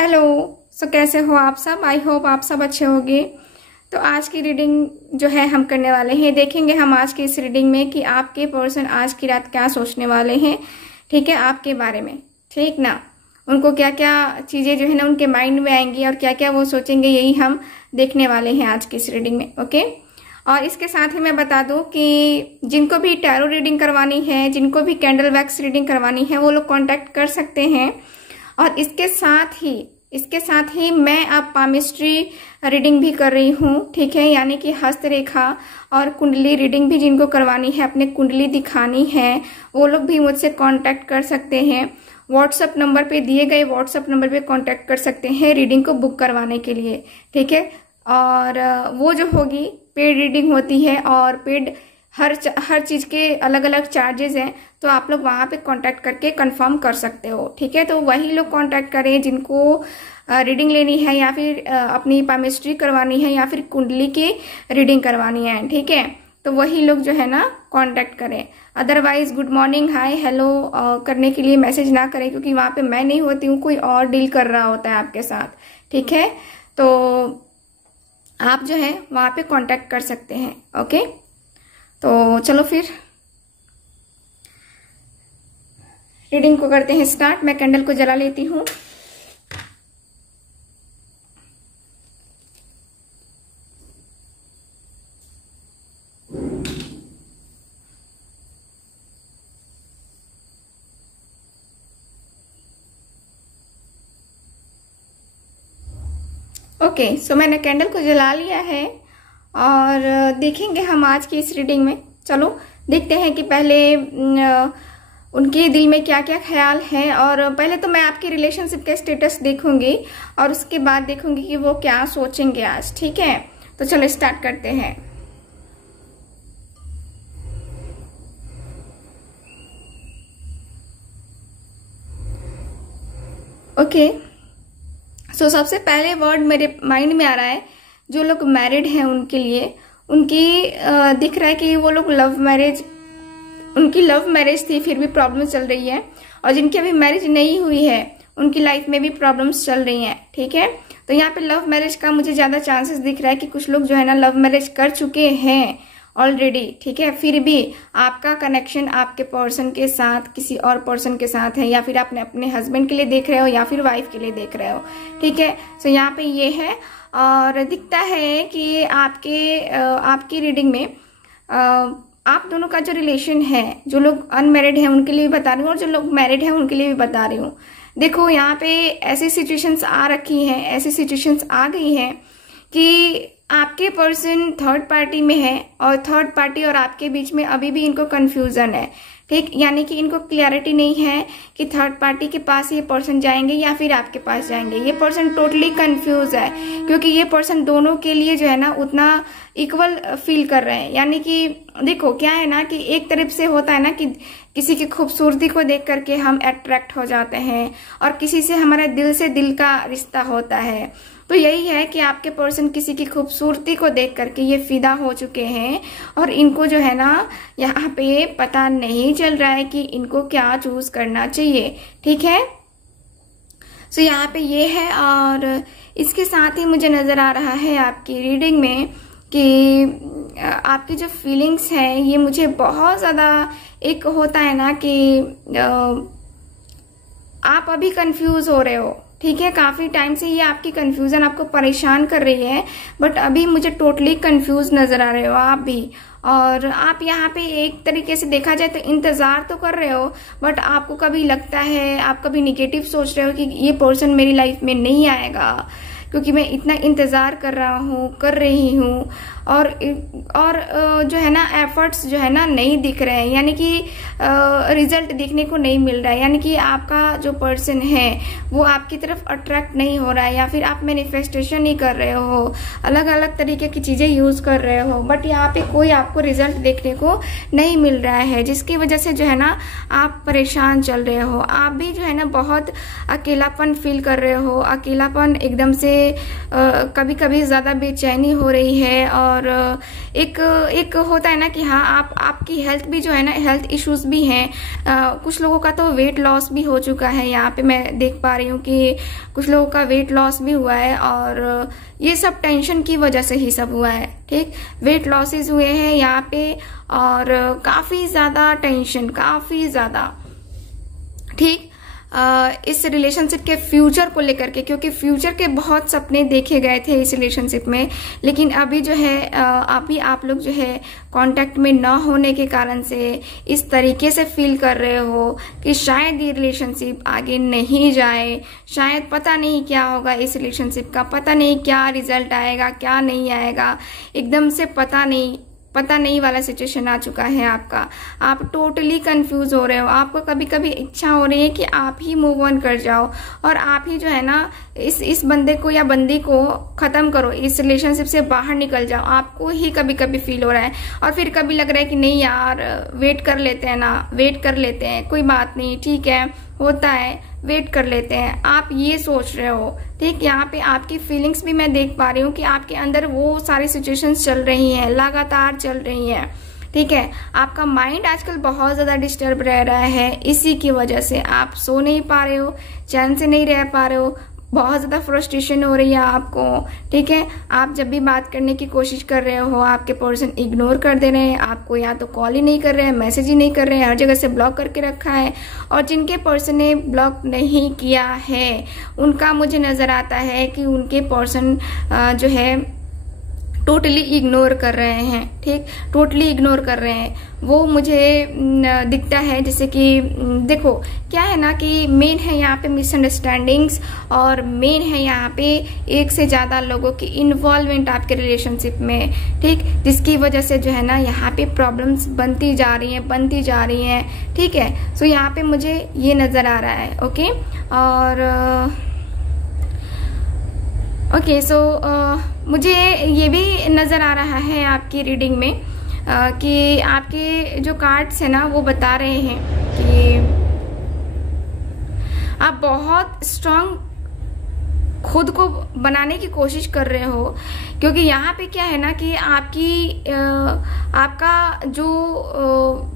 Hello. कैसे हो आप सब? आई होप आप सब अच्छे होंगे। तो आज की रीडिंग जो है हम करने वाले हैं, देखेंगे हम आज की इस रीडिंग में कि आपके पर्सन आज की रात क्या सोचने वाले हैं। ठीक है, आपके बारे में, ठीक ना, उनको क्या क्या चीज़ें जो है ना उनके माइंड में आएंगी और क्या क्या वो सोचेंगे, यही हम देखने वाले हैं आज की इस रीडिंग में। ओके, और इसके साथ ही मैं बता दूं कि जिनको भी टैरो रीडिंग करवानी है, जिनको भी कैंडल वैक्स रीडिंग करवानी है, वो लोग कांटेक्ट कर सकते हैं। और इसके साथ ही मैं अब पामिस्ट्री रीडिंग भी कर रही हूँ। ठीक है, यानी कि हस्तरेखा और कुंडली रीडिंग भी जिनको करवानी है, अपने कुंडली दिखानी है, वो लोग भी मुझसे कांटेक्ट कर सकते हैं। व्हाट्सएप नंबर पे, दिए गए व्हाट्सएप नंबर पे कांटेक्ट कर सकते हैं रीडिंग को बुक करवाने के लिए। ठीक है, और वो जो होगी पेड रीडिंग होती है और पेड हर चीज़ के अलग अलग चार्जेस हैं, तो आप लोग वहाँ पे कांटेक्ट करके कंफर्म कर सकते हो। ठीक है, तो वही लोग कांटेक्ट करें जिनको रीडिंग लेनी है या फिर अपनी पामिस्ट्री करवानी है या फिर कुंडली की रीडिंग करवानी है। ठीक है, तो वही लोग जो है ना कांटेक्ट करें। अदरवाइज गुड मॉर्निंग, हाय, हेलो करने के लिए मैसेज ना करें, क्योंकि वहाँ पे मैं नहीं होती हूँ, कोई और डील कर रहा होता है आपके साथ। ठीक है, तो आप जो है वहाँ पे कांटेक्ट कर सकते हैं। ओके, तो चलो फिर रीडिंग को करते हैं स्टार्ट। मैं कैंडल को जला लेती हूँ। ओके, सो मैंने कैंडल को जला लिया है और देखेंगे हम आज की इस रीडिंग में। चलो देखते हैं कि पहले उनके दिल में क्या क्या ख्याल है। और पहले तो मैं आपकी रिलेशनशिप का स्टेटस देखूंगी और उसके बाद देखूंगी कि वो क्या सोचेंगे आज। ठीक है, तो चलो स्टार्ट करते हैं। ओके, सो सबसे पहले वर्ड मेरे माइंड में आ रहा है, जो लोग मैरिड हैं उनके लिए, उनकी दिख रहा है कि वो लोग उनकी लव मैरिज थी, फिर भी प्रॉब्लम चल रही है। और जिनकी अभी मैरिज नहीं हुई है उनकी लाइफ में भी प्रॉब्लम्स चल रही हैं। ठीक है, तो यहाँ पे लव मैरिज का मुझे ज्यादा चांसेस दिख रहा है कि कुछ लोग जो है ना लव मैरिज कर चुके हैं ऑलरेडी। ठीक है, फिर भी आपका कनेक्शन आपके पर्सन के साथ किसी और पर्सन के साथ है, या फिर आपने अपने हस्बैंड के लिए देख रहे हो या फिर वाइफ के लिए देख रहे हो। ठीक है, सो यहाँ पे ये है। और दिखता है कि आपकी रीडिंग में आप दोनों का जो रिलेशन है, जो लोग अनमैरिड हैं उनके लिए भी बता रही हूँ और जो लोग मैरिड हैं उनके लिए भी बता रही हूँ। देखो यहाँ पे ऐसी सिचुएशंस आ रखी हैं, ऐसी सिचुएशंस आ गई हैं कि आपके पर्सन थर्ड पार्टी में है और थर्ड पार्टी और आपके बीच में अभी भी इनको कंफ्यूजन है। ठीक, यानी कि इनको क्लियरिटी नहीं है कि थर्ड पार्टी के पास ये पर्सन जाएंगे या फिर आपके पास जाएंगे। ये पर्सन टोटली कंफ्यूज है, क्योंकि ये पर्सन दोनों के लिए जो है ना उतना इक्वल फील कर रहे हैं। यानी कि देखो क्या है ना कि एक तरफ से होता है ना कि किसी की खूबसूरती को देख करके हम अट्रैक्ट हो जाते हैं और किसी से हमारा दिल से दिल का रिश्ता होता है। तो यही है कि आपके पर्सन किसी की खूबसूरती को देख करके ये फिदा हो चुके हैं और इनको जो है ना यहाँ पे पता नहीं चल रहा है कि इनको क्या चूज करना चाहिए। ठीक है, सो यहाँ पे ये है। और इसके साथ ही मुझे नजर आ रहा है आपकी रीडिंग में कि आपकी जो फीलिंग्स हैं ये मुझे बहुत ज्यादा, एक होता है ना कि आप अभी कंफ्यूज हो रहे हो। ठीक है, काफी टाइम से ये आपकी कंफ्यूजन आपको परेशान कर रही है, बट अभी मुझे टोटली कंफ्यूज नजर आ रहे हो आप भी। और आप यहाँ पे एक तरीके से देखा जाए तो इंतजार तो कर रहे हो, बट आपको कभी लगता है, आप कभी निगेटिव सोच रहे हो कि ये पर्सन मेरी लाइफ में नहीं आएगा, क्योंकि मैं इतना इंतजार कर रही हूँ और जो है ना एफर्ट्स जो है ना नहीं दिख रहे हैं, यानी कि रिजल्ट दिखने को नहीं मिल रहा है। यानी कि आपका जो पर्सन है वो आपकी तरफ अट्रैक्ट नहीं हो रहा है, या फिर आप मैनिफेस्टेशन ही कर रहे हो, अलग अलग तरीके की चीजें यूज कर रहे हो, बट यहाँ पे कोई आपको रिजल्ट देखने को नहीं मिल रहा है, जिसकी वजह से जो है ना आप परेशान चल रहे हो। आप भी जो है ना बहुत अकेलापन फील कर रहे हो, अकेलापन एकदम से कभी कभी ज़्यादा बेचैनी हो रही है, और एक होता है ना कि हाँ आपकी हेल्थ भी जो है ना, हेल्थ इश्यूज भी हैं। कुछ लोगों का तो वेट लॉस भी हो चुका है, यहाँ पे मैं देख पा रही हूँ कि कुछ लोगों का वेट लॉस भी हुआ है, और ये सब टेंशन की वजह से ही सब हुआ है। ठीक, वेट लॉसेस हुए हैं यहाँ पे, और काफी ज्यादा टेंशन, काफी ज्यादा। ठीक, इस रिलेशनशिप के फ्यूचर को लेकर के, क्योंकि फ्यूचर के बहुत सपने देखे गए थे इस रिलेशनशिप में, लेकिन अभी जो है अभी आप लोग जो है कांटेक्ट में न होने के कारण से इस तरीके से फील कर रहे हो कि शायद ये रिलेशनशिप आगे नहीं जाए, शायद पता नहीं क्या होगा इस रिलेशनशिप का, पता नहीं क्या रिजल्ट आएगा, क्या नहीं आएगा, एकदम से पता नहीं वाला सिचुएशन आ चुका है आपका। आप टोटली कंफ्यूज हो रहे हो, आपको कभी कभी इच्छा हो रही है कि आप ही मूव ऑन कर जाओ, और आप ही जो है ना इस बंदे को या बंदी को खत्म करो, इस रिलेशनशिप से बाहर निकल जाओ। आपको ही कभी कभी फील हो रहा है, और फिर कभी लग रहा है कि नहीं यार, वेट कर लेते हैं ना, वेट कर लेते हैं, कोई बात नहीं, ठीक है, होता है, वेट कर लेते हैं, आप ये सोच रहे हो। ठीक, यहाँ पे आपकी फीलिंग्स भी मैं देख पा रही हूँ कि आपके अंदर वो सारी सिचुएशंस चल रही हैं, लगातार चल रही हैं। ठीक है, आपका माइंड आजकल बहुत ज्यादा डिस्टर्ब रह रहा है, इसी की वजह से आप सो नहीं पा रहे हो, चैन से नहीं रह पा रहे हो, बहुत ज्यादा फ्रस्ट्रेशन हो रही है आपको। ठीक है, आप जब भी बात करने की कोशिश कर रहे हो, आपके पर्सन इग्नोर कर दे रहे हैं आपको, या तो कॉल ही नहीं कर रहे हैं, मैसेज ही नहीं कर रहे हैं, हर जगह से ब्लॉक करके रखा है। और जिनके पर्सन ने ब्लॉक नहीं किया है, उनका मुझे नजर आता है कि उनके पर्सन जो है टोटली इग्नोर कर रहे हैं। ठीक, टोटली इग्नोर कर रहे हैं, वो मुझे दिखता है। जैसे कि देखो क्या है ना कि मेन है यहाँ पे मिसअंडरस्टैंडिंग्स, और मेन है यहाँ पे एक से ज्यादा लोगों की इन्वॉल्वमेंट आपके रिलेशनशिप में। ठीक, जिसकी वजह से जो है ना यहाँ पे प्रॉब्लम्स बनती जा रही हैं। ठीक है, सो यहाँ पे मुझे ये नजर आ रहा है। ओके, और ओके, सो मुझे ये भी नज़र आ रहा है आपकी रीडिंग में कि आपके जो कार्ड्स है ना वो बता रहे हैं कि आप बहुत स्ट्रांग खुद को बनाने की कोशिश कर रहे हो, क्योंकि यहाँ पे क्या है ना कि आपका जो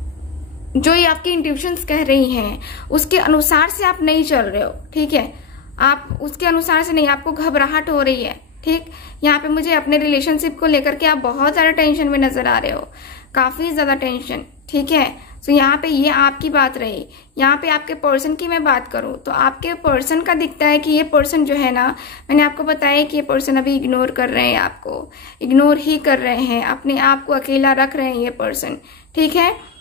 ये आपकी इंट्यूशंस कह रही हैं उसके अनुसार से आप नहीं चल रहे हो। ठीक है, आप उसके अनुसार से नहीं, आपको घबराहट हो रही है। ठीक, यहाँ पे मुझे अपने रिलेशनशिप को लेकर के आप बहुत ज्यादा टेंशन में नजर आ रहे हो, काफी ज्यादा टेंशन। ठीक है, तो यहाँ पे ये आपकी बात रही। यहाँ पे आपके पर्सन की मैं बात करूं तो आपके पर्सन का दिखता है कि ये पर्सन जो है ना, मैंने आपको बताया कि ये पर्सन अभी इग्नोर कर रहे हैं, आपको इग्नोर ही कर रहे हैं, अपने आप को अकेला रख रहे हैं ये पर्सन। ठीक है,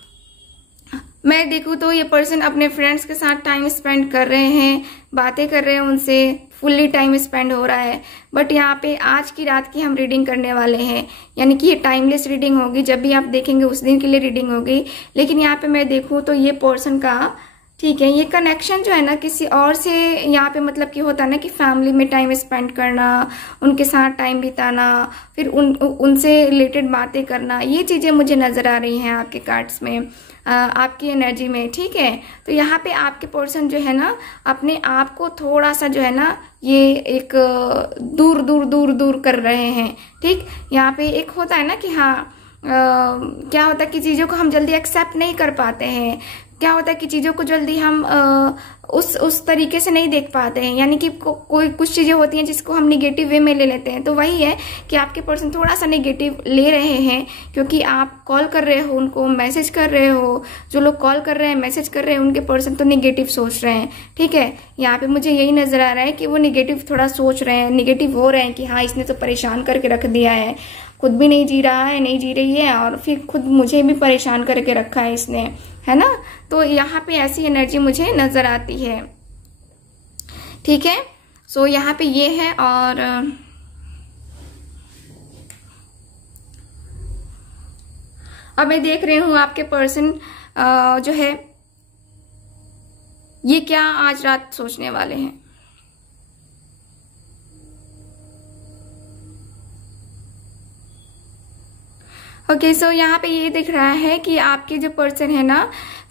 मैं देखूं तो ये पर्सन अपने फ्रेंड्स के साथ टाइम स्पेंड कर रहे हैं, बातें कर रहे हैं, उनसे फुल्ली टाइम स्पेंड हो रहा है। बट यहाँ पे आज की रात की हम रीडिंग करने वाले हैं, यानी कि ये टाइमलेस रीडिंग होगी, जब भी आप देखेंगे उस दिन के लिए रीडिंग होगी। लेकिन यहाँ पे मैं देखूं तो ये पर्सन का, ठीक है, ये कनेक्शन जो है ना किसी और से, यहाँ पे मतलब कि होता है ना कि फैमिली में टाइम स्पेंड करना, उनके साथ टाइम बिताना, फिर उनसे रिलेटेड बातें करना, ये चीजें मुझे नजर आ रही हैं आपके कार्ड्स में, आपकी एनर्जी में। ठीक है, तो यहाँ पे आपके पर्सन जो है ना अपने आप को थोड़ा सा जो है ना ये एक दूर दूर दूर दूर कर रहे हैं। ठीक, यहाँ पे एक होता है ना कि हाँ क्या होता है कि चीजों को हम जल्दी एक्सेप्ट नहीं कर पाते हैं, क्या होता है कि चीजों को जल्दी हम उस तरीके से नहीं देख पाते हैं, यानी कि कोई कुछ चीजें होती हैं जिसको हम निगेटिव वे में ले लेते हैं। तो वही है कि आपके पर्सन थोड़ा सा निगेटिव ले रहे हैं, क्योंकि आप कॉल कर रहे हो उनको, मैसेज कर रहे हो, जो लोग कॉल कर रहे हैं, मैसेज कर रहे हैं, उनके पर्सन तो निगेटिव सोच रहे हैं। ठीक है, यहाँ पे मुझे यही नजर आ रहा है कि वो निगेटिव थोड़ा सोच रहे हैं, निगेटिव हो रहे हैं कि हाँ इसने तो परेशान करके रख दिया है, खुद भी नहीं जी रहा है, नहीं जी रही है, और फिर खुद मुझे भी परेशान करके रखा है इसने, है ना। तो यहाँ पे ऐसी एनर्जी मुझे नजर आती है। ठीक है, सो यहाँ पे ये है। और अब मैं देख रही हूँ आपके पर्सन जो है ये क्या आज रात सोचने वाले हैं। ओके, सो यहाँ पे ये दिख रहा है कि आपके जो पर्सन है ना,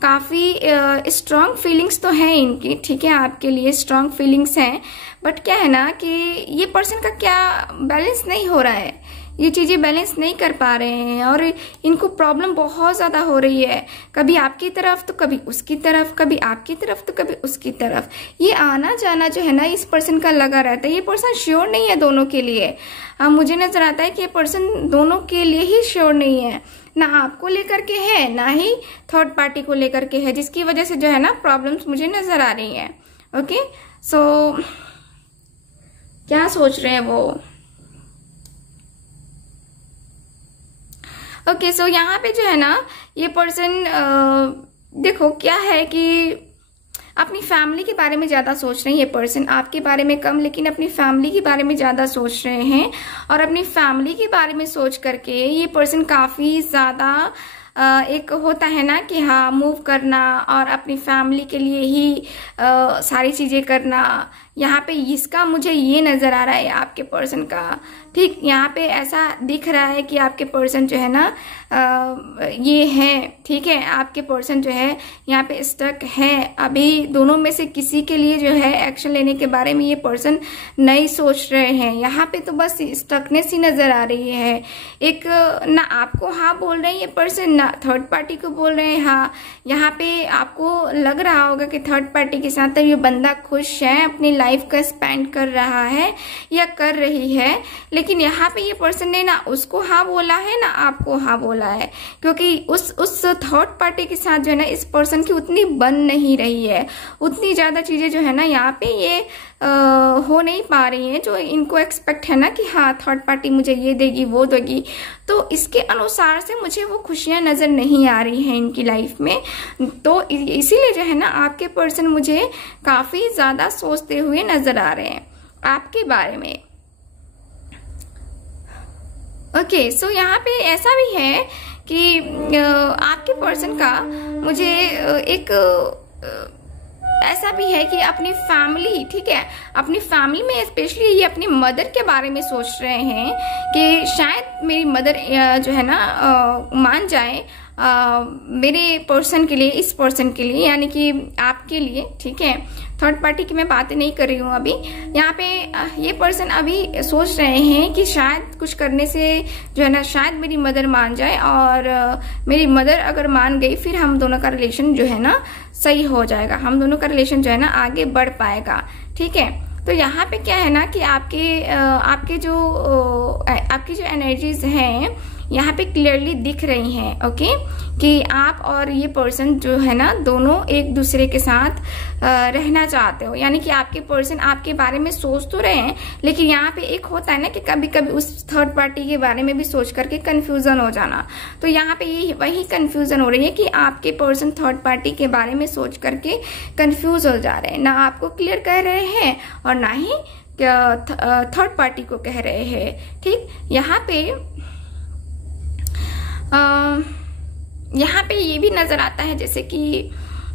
काफी स्ट्रांग फीलिंग्स तो हैं इनकी, ठीक है, आपके लिए स्ट्रांग फीलिंग्स हैं, बट क्या है ना कि ये पर्सन का क्या बैलेंस नहीं हो रहा है, ये चीजें बैलेंस नहीं कर पा रहे हैं और इनको प्रॉब्लम बहुत ज्यादा हो रही है, कभी आपकी तरफ तो कभी उसकी तरफ, कभी आपकी तरफ तो कभी उसकी तरफ, ये आना जाना जो है ना इस पर्सन का लगा रहता है। ये पर्सन श्योर नहीं है दोनों के लिए। मुझे नजर आता है कि ये पर्सन दोनों के लिए ही श्योर नहीं है, ना आपको लेकर के है ना ही थर्ड पार्टी को लेकर के है, जिसकी वजह से जो है ना प्रॉब्लम्स मुझे नजर आ रही है। ओके, सो क्या सोच रहे हैं वो? ओके, सो यहाँ पे जो है ना ये पर्सन देखो क्या है कि अपनी फैमिली के बारे में ज्यादा सोच रहे हैं ये पर्सन, आपके बारे में कम, लेकिन अपनी फैमिली के बारे में ज्यादा सोच रहे हैं। और अपनी फैमिली के बारे में सोच करके ये पर्सन काफी ज्यादा एक होता है ना कि हाँ मूव करना और अपनी फैमिली के लिए ही सारी चीजें करना, यहाँ पे इसका मुझे ये नजर आ रहा है आपके पर्सन का। ठीक, यहाँ पे ऐसा दिख रहा है कि आपके पर्सन जो है ना ये है, ठीक है, आपके पर्सन जो है यहाँ पे स्टक है। अभी दोनों में से किसी के लिए जो है एक्शन लेने के बारे में ये पर्सन नहीं सोच रहे हैं, यहाँ पे तो बस स्टकनेस ही नजर आ रही है। एक ना आपको हाँ बोल रहे हैं ये पर्सन, ना थर्ड पार्टी को बोल रहे हैं हाँ। यहाँ पे आपको लग रहा होगा कि थर्ड पार्टी के साथ ये बंदा खुश है, अपनी लाइफ का स्पेंड कर रहा है या कर रही है, लेकिन यहाँ पे ये पर्सन ने ना उसको हाँ बोला है ना आपको हाँ बोला है, क्योंकि उस थर्ड पार्टी के साथ जो है ना इस पर्सन की उतनी बन नहीं रही है, उतनी ज्यादा चीजें जो है ना यहाँ पे ये हो नहीं पा रही हैं जो इनको एक्सपेक्ट है ना कि हाँ थर्ड पार्टी मुझे ये देगी वो देगी, तो इसके अनुसार से मुझे वो खुशियां नजर नहीं आ रही हैं इनकी लाइफ में। तो इसीलिए जो है ना आपके पर्सन मुझे काफी ज्यादा सोचते हुए नजर आ रहे हैं आपके बारे में। ओके, सो यहाँ पे ऐसा भी है कि आपके पर्सन का मुझे एक ऐसा भी है कि अपनी फैमिली, ठीक है, अपनी फैमिली में स्पेशली ये अपनी मदर के बारे में सोच रहे हैं कि शायद मेरी मदर जो है ना मान जाए मेरे पर्सन के लिए, इस पर्सन के लिए, यानी कि आपके लिए, ठीक है, थर्ड पार्टी की मैं बातें नहीं कर रही हूँ अभी। यहाँ पे ये पर्सन अभी सोच रहे हैं कि शायद कुछ करने से जो है ना शायद मेरी मदर मान जाए, और मेरी मदर अगर मान गई फिर हम दोनों का रिलेशन जो है ना सही हो जाएगा, हम दोनों का रिलेशन जो है ना आगे बढ़ पाएगा, ठीक है। तो यहाँ पे क्या है ना कि आपकी जो एनर्जीज हैं यहाँ पे क्लियरली दिख रही हैं, ओके, कि आप और ये पर्सन जो है ना दोनों एक दूसरे के साथ रहना चाहते हो, यानी कि आपके पर्सन आपके बारे में सोच तो रहे हैं, लेकिन यहाँ पे एक होता है ना कि कभी कभी उस थर्ड पार्टी के बारे में भी सोच करके कंफ्यूजन हो जाना। तो यहाँ पे ये वही कंफ्यूजन हो रही है कि आपके पर्सन थर्ड पार्टी के बारे में सोच करके कंफ्यूज हो जा रहे हैं, ना आपको क्लियर कह रहे हैं और ना ही थर्ड पार्टी को कह रहे हैं। ठीक, यहाँ पे ये भी नजर आता है जैसे कि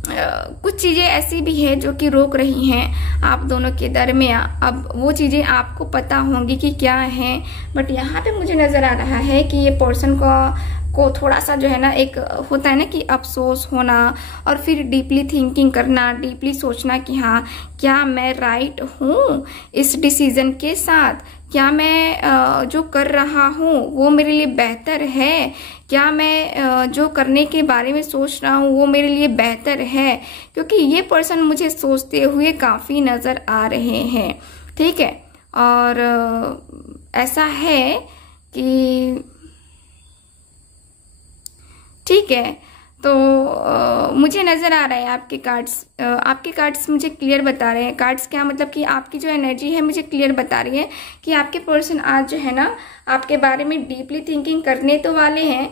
कुछ चीजें ऐसी भी है जो कि रोक रही हैं आप दोनों के दरमियान। अब वो चीजें आपको पता होंगी कि क्या है, बट यहाँ पे मुझे नजर आ रहा है कि ये पर्सन को थोड़ा सा जो है ना एक होता है ना कि अफसोस होना, और फिर डीपली थिंकिंग करना, डीपली सोचना कि हाँ क्या मैं राइट हूँ इस डिसीजन के साथ, क्या मैं जो कर रहा हूँ वो मेरे लिए बेहतर है, क्या मैं जो करने के बारे में सोच रहा हूँ वो मेरे लिए बेहतर है, क्योंकि ये पर्सन मुझे सोचते हुए काफी नजर आ रहे हैं। ठीक है, और ऐसा है कि ठीक है, तो मुझे नजर आ रहा है आपके कार्ड्स मुझे क्लियर बता रहे हैं। कार्ड्स क्या मतलब कि आपकी जो एनर्जी है मुझे क्लियर बता रही है कि आपके पर्सन आज जो है ना आपके बारे में डीपली थिंकिंग करने तो वाले हैं,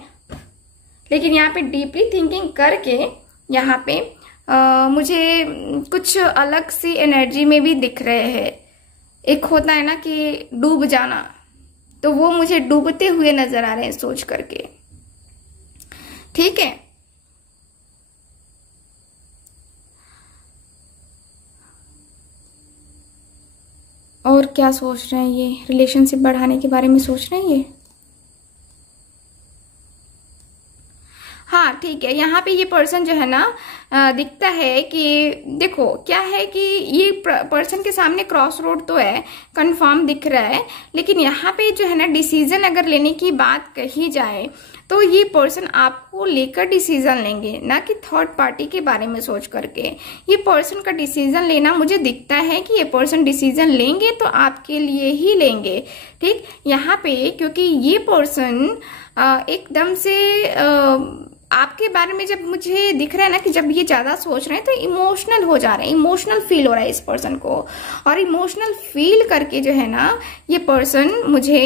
लेकिन यहाँ पे डीपली थिंकिंग करके यहाँ पे मुझे कुछ अलग सी एनर्जी में भी दिख रहे हैं। एक होता है ना कि डूब जाना, तो वो मुझे डूबते हुए नजर आ रहे हैं सोच करके। ठीक है, और क्या सोच रहे हैं ये, रिलेशनशिप बढ़ाने के बारे में सोच रहे हैं ये। ठीक है, यहाँ पे ये पर्सन जो है ना दिखता है कि देखो क्या है कि ये पर्सन के सामने क्रॉस रोड तो है, कंफर्म दिख रहा है, लेकिन यहाँ पे जो है ना डिसीजन अगर लेने की बात कही जाए तो ये पर्सन आपको लेकर डिसीजन लेंगे, ना कि थर्ड पार्टी के बारे में सोच करके। ये पर्सन का डिसीजन लेना मुझे दिखता है कि ये पर्सन डिसीजन लेंगे तो आपके लिए ही लेंगे, ठीक। यहाँ पे क्योंकि ये पर्सन एकदम से आपके बारे में जब मुझे दिख रहा है ना कि जब ये ज्यादा सोच रहे हैं तो इमोशनल हो जा रहे हैं, इमोशनल फील हो रहा है इस पर्सन को, और इमोशनल फील करके जो है ना ये पर्सन मुझे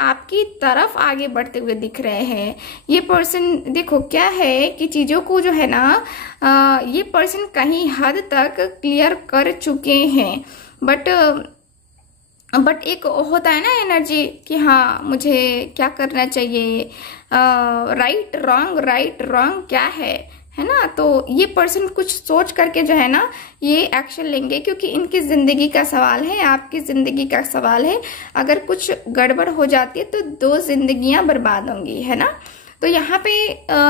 आपकी तरफ आगे बढ़ते हुए दिख रहे हैं। ये पर्सन देखो क्या है कि चीजों को जो है ना ये पर्सन कहीं हद तक क्लियर कर चुके हैं, बट एक होता है ना एनर्जी कि हाँ मुझे क्या करना चाहिए, राइट रॉन्ग क्या है ना। तो ये पर्सन कुछ सोच करके जो है ना ये एक्शन लेंगे, क्योंकि इनकी जिंदगी का सवाल है, आपकी जिंदगी का सवाल है। अगर कुछ गड़बड़ हो जाती है तो 2 जिंदगियां बर्बाद होंगी, है ना। तो यहाँ पे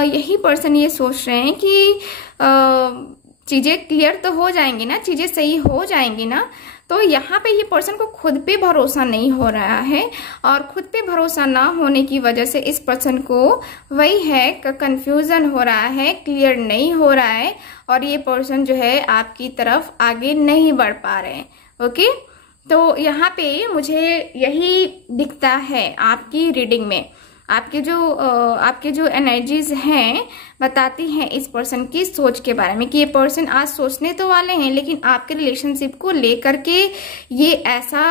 यही पर्सन ये सोच रहे हैं कि चीजें क्लियर तो हो जाएंगी ना, चीजें सही हो जाएंगी ना। तो यहाँ पे ये पर्सन को खुद पे भरोसा नहीं हो रहा है, और खुद पे भरोसा ना होने की वजह से इस पर्सन को वही है कंफ्यूजन हो रहा है, क्लियर नहीं हो रहा है, और ये पर्सन जो है आपकी तरफ आगे नहीं बढ़ पा रहे हैं। ओके, तो यहाँ पे मुझे यही दिखता है आपकी रीडिंग में। आपके जो एनर्जीज हैं बताती हैं इस पर्सन की सोच के बारे में कि ये पर्सन आज सोचने तो वाले हैं, लेकिन आपके रिलेशनशिप को लेकर के ये ऐसा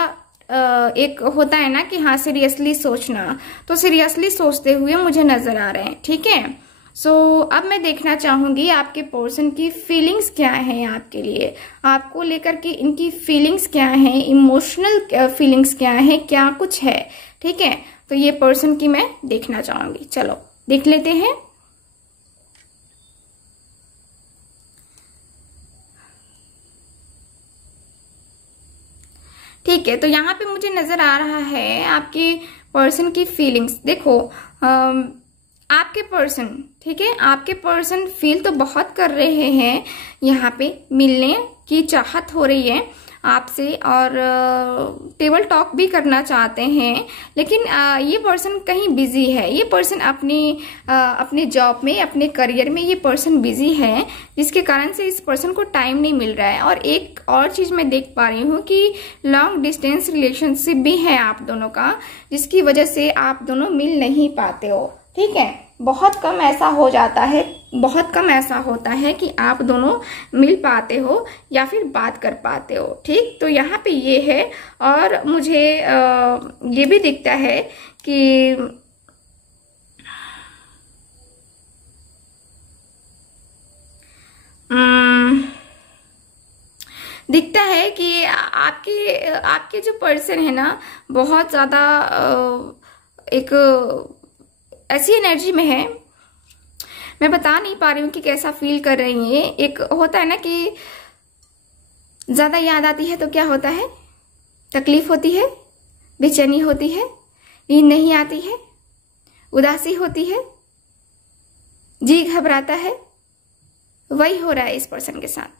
एक होता है ना कि हाँ सीरियसली सोचना, तो सीरियसली सोचते हुए मुझे नजर आ रहे हैं, ठीक है। सो अब मैं देखना चाहूंगी आपके पर्सन की फीलिंग्स क्या हैं आपके लिए, आपको लेकर के इनकी फीलिंग्स क्या हैं, इमोशनल फीलिंग्स क्या है, क्या कुछ है, ठीक है। तो ये पर्सन की मैं देखना चाहूंगी, चलो देख लेते हैं। ठीक है, तो यहाँ पे मुझे नजर आ रहा है आपके पर्सन की फीलिंग्स। देखो आपके पर्सन, ठीक है, आपके पर्सन फील तो बहुत कर रहे हैं, यहाँ पे मिलने की चाहत हो रही है आपसे, और टेबल टॉक भी करना चाहते हैं, लेकिन ये पर्सन कहीं बिजी है। ये पर्सन अपने जॉब में, अपने करियर में ये पर्सन बिजी है, जिसके कारण से इस पर्सन को टाइम नहीं मिल रहा है। और एक और चीज मैं देख पा रही हूँ कि लॉन्ग डिस्टेंस रिलेशनशिप भी है आप दोनों का, जिसकी वजह से आप दोनों मिल नहीं पाते हो, ठीक है। बहुत कम ऐसा हो जाता है, बहुत कम ऐसा होता है कि आप दोनों मिल पाते हो या फिर बात कर पाते हो, ठीक। तो यहाँ पे ये है, और मुझे ये भी दिखता है कि दिखता है कि आपके जो पर्सन है ना बहुत ज्यादा एक ऐसी एनर्जी में है, मैं बता नहीं पा रही हूँ कि कैसा फील कर रही है। एक होता है ना कि ज्यादा याद आती है तो क्या होता है, तकलीफ होती है, बेचैनी होती है, नींद नहीं आती है, उदासी होती है, जी घबराता है, वही हो रहा है इस पर्सन के साथ।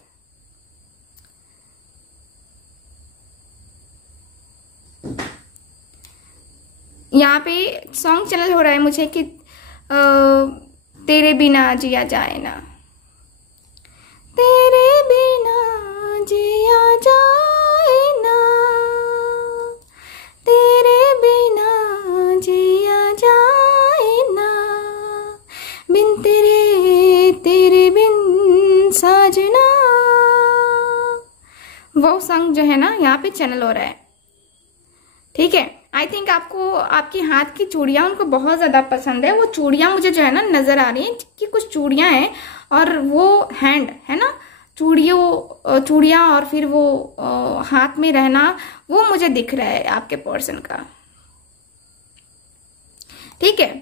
यहाँ पे सॉन्ग चैनल हो रहा है मुझे कि तेरे बिना जिया जाए ना, तेरे बिना जिया जाए ना, तेरे बिना जिया जाए ना, बिन तेरे बिन साजना, वो सॉन्ग जो है ना यहाँ पे चैनल हो रहा है, ठीक है। आई थिंक आपको आपके हाथ की चूड़ियां उनको बहुत ज्यादा पसंद है। वो चूड़ियां मुझे जो है ना नजर आ रही हैं कि कुछ चूड़ियां हैं, और वो हैंड है ना, चूड़ियां और फिर वो हाथ में रहना, वो मुझे दिख रहा है आपके पर्सन का, ठीक है।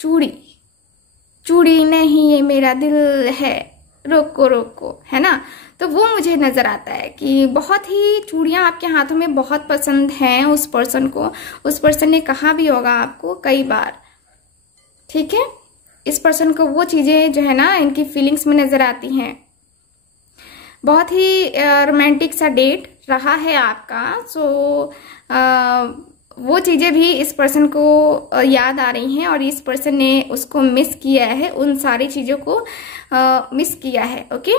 चूड़ी नहीं ये मेरा दिल है, रोको रोको, है ना। तो वो मुझे नजर आता है कि बहुत ही चूड़ियां आपके हाथों में बहुत पसंद हैं उस पर्सन को। उस पर्सन ने कहा भी होगा आपको कई बार, ठीक है। इस पर्सन को वो चीजें जो है ना इनकी फीलिंग्स में नजर आती हैं। बहुत ही रोमांटिक सा डेट रहा है आपका। सो वो चीजें भी इस पर्सन को याद आ रही हैं और इस पर्सन ने उसको मिस किया है, उन सारी चीजों को मिस किया है। ओके,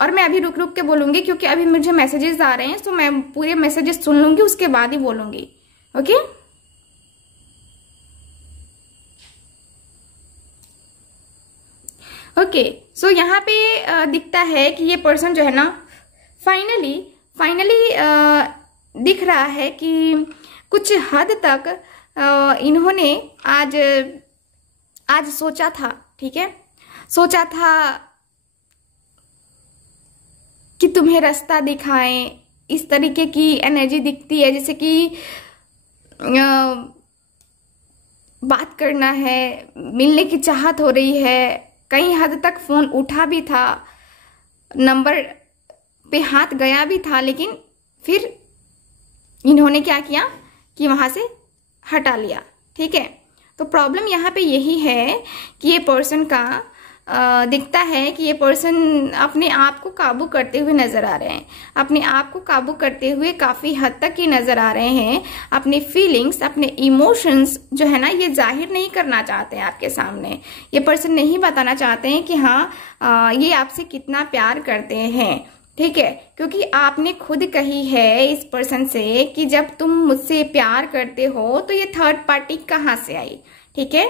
और मैं अभी रुक रुक के बोलूंगी क्योंकि अभी मुझे मैसेजेस आ रहे हैं, तो मैं पूरे मैसेजेस सुन लूंगी, उसके बाद ही बोलूंगी। Okay, okay. सो यहाँ पे दिखता है कि ये पर्सन जो है ना फाइनली दिख रहा है कि कुछ हद तक इन्होंने आज सोचा था, ठीक है, सोचा था कि तुम्हें रास्ता दिखाएं। इस तरीके की एनर्जी दिखती है, जैसे कि बात करना है, मिलने की चाहत हो रही है। कई हद तक फोन उठा भी था, नंबर पे हाथ गया भी था, लेकिन फिर इन्होंने क्या किया कि वहां से हटा लिया। ठीक है, तो प्रॉब्लम यहाँ पे यही है कि ये पर्सन का दिखता है कि ये पर्सन अपने आप को काबू करते हुए नजर आ रहे हैं, अपने आप को काबू करते हुए काफी हद तक ही नजर आ रहे हैं। अपने फीलिंग्स, अपने इमोशंस जो है ना ये जाहिर नहीं करना चाहते हैं आपके सामने। ये पर्सन नहीं बताना चाहते हैं कि हाँ ये आपसे कितना प्यार करते हैं। ठीक है, क्योंकि आपने खुद कही है इस पर्सन से कि जब तुम मुझसे प्यार करते हो तो ये थर्ड पार्टी कहाँ से आई। ठीक है,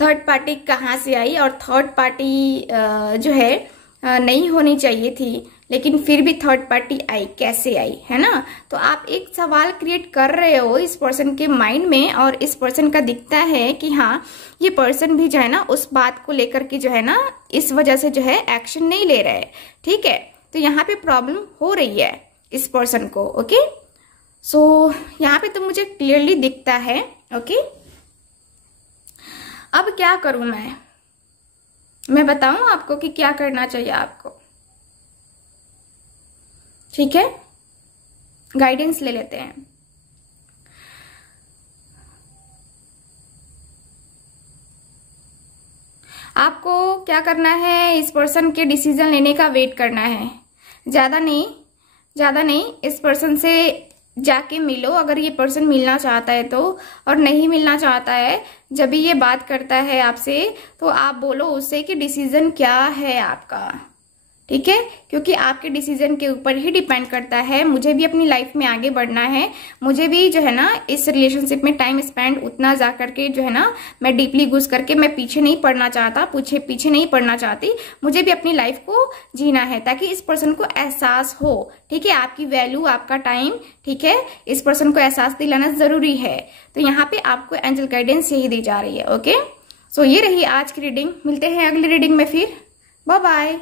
थर्ड पार्टी कहाँ से आई, और थर्ड पार्टी जो है नहीं होनी चाहिए थी, लेकिन फिर भी थर्ड पार्टी आई, कैसे आई, है ना। तो आप एक सवाल क्रिएट कर रहे हो इस पर्सन के माइंड में, और इस पर्सन का दिखता है कि हाँ ये पर्सन भी जो है ना उस बात को लेकर के जो है ना इस वजह से जो है एक्शन नहीं ले रहे। ठीक है, तो यहाँ पे प्रॉब्लम हो रही है इस पर्सन को। ओके, सो यहाँ पे तो मुझे क्लियरली दिखता है। ओके, अब क्या करूं मैं बताऊं आपको कि क्या करना चाहिए आपको। ठीक है, गाइडेंस ले लेते हैं। आपको क्या करना है, इस पर्सन के डिसीजन लेने का वेट करना है। ज्यादा नहीं इस पर्सन से जाके मिलो, अगर ये पर्सन मिलना चाहता है तो, और नहीं मिलना चाहता है, जब भी ये बात करता है आपसे तो आप बोलो उससे कि डिसीजन क्या है आपका। ठीक है, क्योंकि आपके डिसीजन के ऊपर ही डिपेंड करता है। मुझे भी अपनी लाइफ में आगे बढ़ना है, मुझे भी जो है ना इस रिलेशनशिप में टाइम स्पेंड उतना जा करके जो है ना मैं डीपली घुस करके मैं पीछे नहीं पड़ना चाहता, पीछे नहीं पड़ना चाहती। मुझे भी अपनी लाइफ को जीना है ताकि इस पर्सन को एहसास हो। ठीक है, आपकी वैल्यू, आपका टाइम, ठीक है, इस पर्सन को एहसास दिलाना जरूरी है। तो यहाँ पे आपको एंजल गाइडेंस यही दी जा रही है। ओके, सो ये रही आज की रीडिंग। मिलते हैं अगली रीडिंग में फिर। Bye bye.